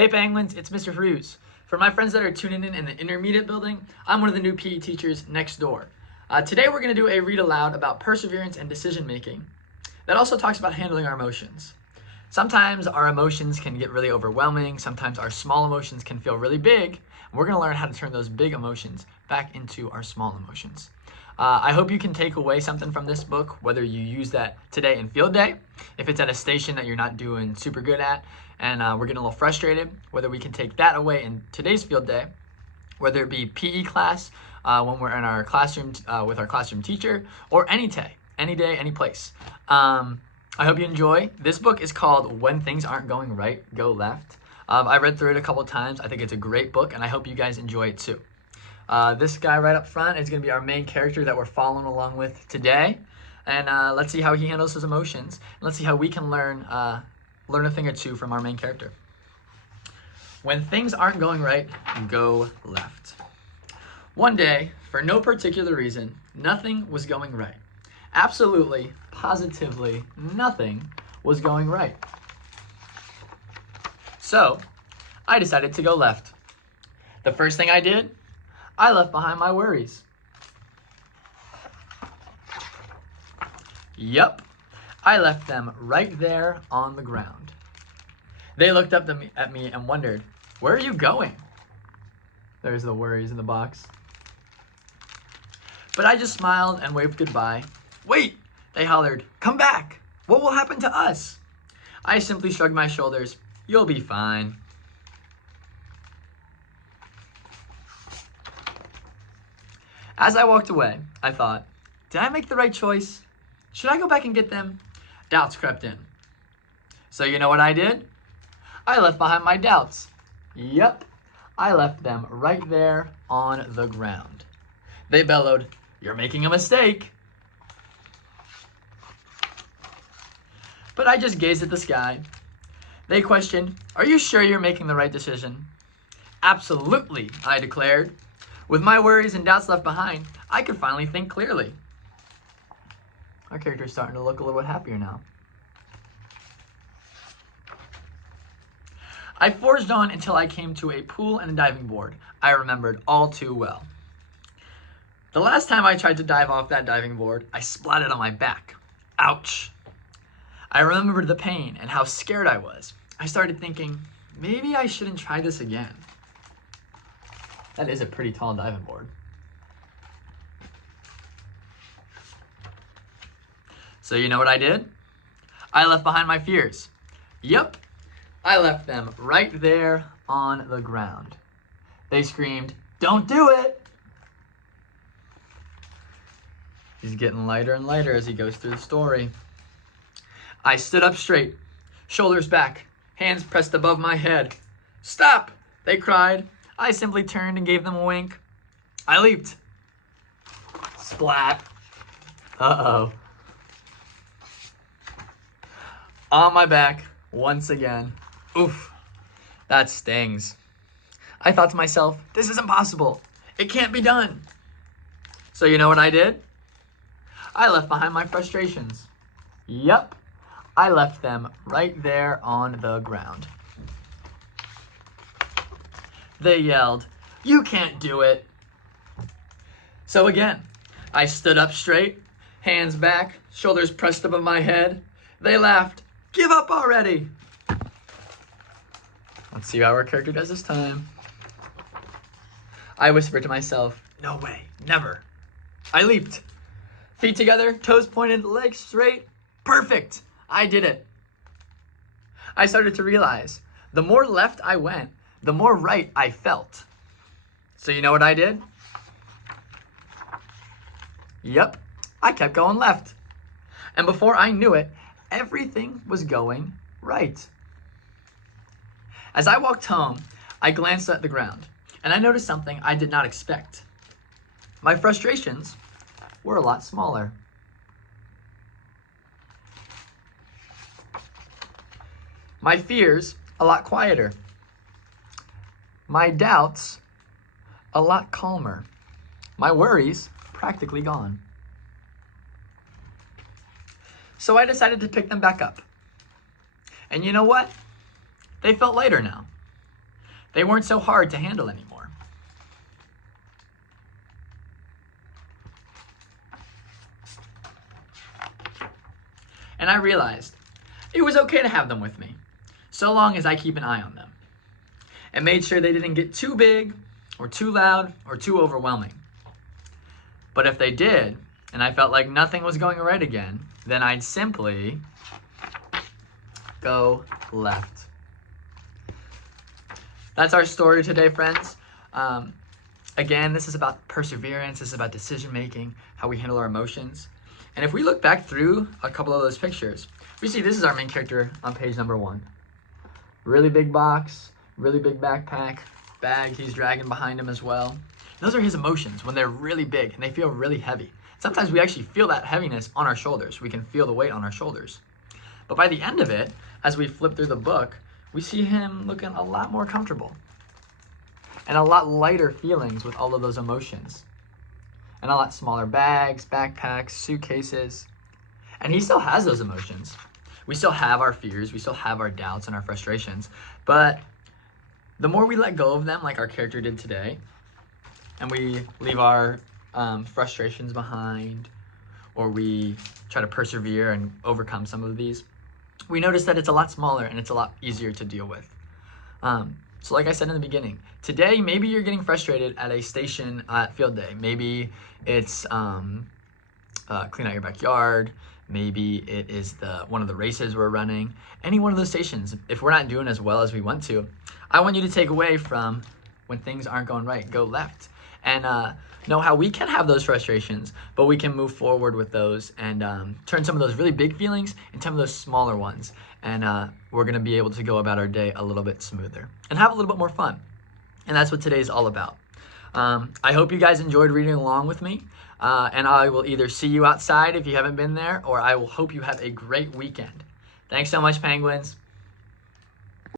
Hey Penguins, it's Mr. Hruz. For my friends that are tuning in the intermediate building, I'm one of the new PE teachers next door. Today we're going to do a read aloud about perseverance and decision making. That also talks about handling our emotions. Sometimes our emotions can get really overwhelming. Sometimes our small emotions can feel really big. We're going to learn how to turn those big emotions back into our small emotions. I hope you can take away something from this book, whether you use that today in field day, if it's at a station that you're not doing super good at, and we're getting a little frustrated, whether we can take that away in today's field day, whether it be PE class, when we're in our classroom with our classroom teacher, or any day, any place. I hope you enjoy. This book is called When Things Aren't Going Right, Go Left. I read through it a couple times. I think it's a great book, and I hope you guys enjoy it too. This guy right up front is going to be our main character that we're following along with today. And let's see how he handles his emotions. Let's see how we can learn a thing or two from our main character. When things aren't going right, go left. One day, for no particular reason, nothing was going right. Absolutely, positively, nothing was going right. So, I decided to go left. The first thing I did, I left behind my worries. Yup, I left them right there on the ground. They looked up at me and wondered, "Where are you going?" There's the worries in the box. But I just smiled and waved goodbye. "Wait," they hollered, "come back. What will happen to us?" I simply shrugged my shoulders. "You'll be fine." As I walked away, I thought, did I make the right choice? Should I go back and get them? Doubts crept in. So you know what I did? I left behind my doubts. Yep, I left them right there on the ground. They bellowed, "You're making a mistake." But I just gazed at the sky. They questioned, "Are you sure you're making the right decision?" "Absolutely," I declared. With my worries and doubts left behind, I could finally think clearly. Our character is starting to look a little bit happier now. I forged on until I came to a pool and a diving board I remembered all too well. The last time I tried to dive off that diving board, I splatted on my back. Ouch. I remembered the pain and how scared I was. I started thinking, maybe I shouldn't try this again. That is a pretty tall diving board. So you know what I did? I left behind my fears. Yep, I left them right there on the ground. They screamed, "Don't do it!" He's getting lighter and lighter as he goes through the story. I stood up straight, shoulders back, hands pressed above my head. "Stop!" they cried. I simply turned and gave them a wink. I leaped. Splat. Uh-oh. On my back, once again. Oof, that stings. I thought to myself, this is impossible. It can't be done. So you know what I did? I left behind my frustrations. Yep, I left them right there on the ground. They yelled, "You can't do it." So again, I stood up straight, hands back, shoulders pressed above my head. They laughed, "Give up already." Let's see how our character does this time. I whispered to myself, "No way, never." I leaped. Feet together, toes pointed, legs straight. Perfect, I did it. I started to realize the more left I went, the more right I felt. So you know what I did? Yep, I kept going left. And before I knew it, everything was going right. As I walked home, I glanced at the ground, and I noticed something I did not expect. My frustrations were a lot smaller. My fears a lot quieter. My doubts a lot calmer. My worries practically gone. So I decided to pick them back up. And you know what? They felt lighter now. They weren't so hard to handle anymore. And I realized it was okay to have them with me, so long as I keep an eye on them, and made sure they didn't get too big or too loud or too overwhelming. But if they did, and I felt like nothing was going right again, then I'd simply go left. That's our story today, friends. Again, this is about perseverance. This is about decision making, how we handle our emotions. And if we look back through a couple of those pictures, we see this is our main character on page number 1. Really big box, really big backpack, bag he's dragging behind him as well. Those are his emotions when they're really big and they feel really heavy. Sometimes we actually feel that heaviness on our shoulders. We can feel the weight on our shoulders. But by the end of it, as we flip through the book, we see him looking a lot more comfortable and a lot lighter feelings with all of those emotions. And a lot smaller bags, backpacks, suitcases. And he still has those emotions. We still have our fears, we still have our doubts and our frustrations. But the more we let go of them, like our character did today, and we leave our frustrations behind, or we try to persevere and overcome some of these, we notice that it's a lot smaller and it's a lot easier to deal with. So like I said in the beginning, today maybe you're getting frustrated at a station at field day. Maybe it's clean out your backyard. Maybe it is one of the races we're running. Any one of those stations, if we're not doing as well as we want to, I want you to take away from when things aren't going right, go left. And know how we can have those frustrations, but we can move forward with those and turn some of those really big feelings into some of those smaller ones. And we're going to be able to go about our day a little bit smoother and have a little bit more fun. And that's what today's all about. I hope you guys enjoyed reading along with me. And I will either see you outside if you haven't been there, or I will hope you have a great weekend. Thanks so much, Penguins.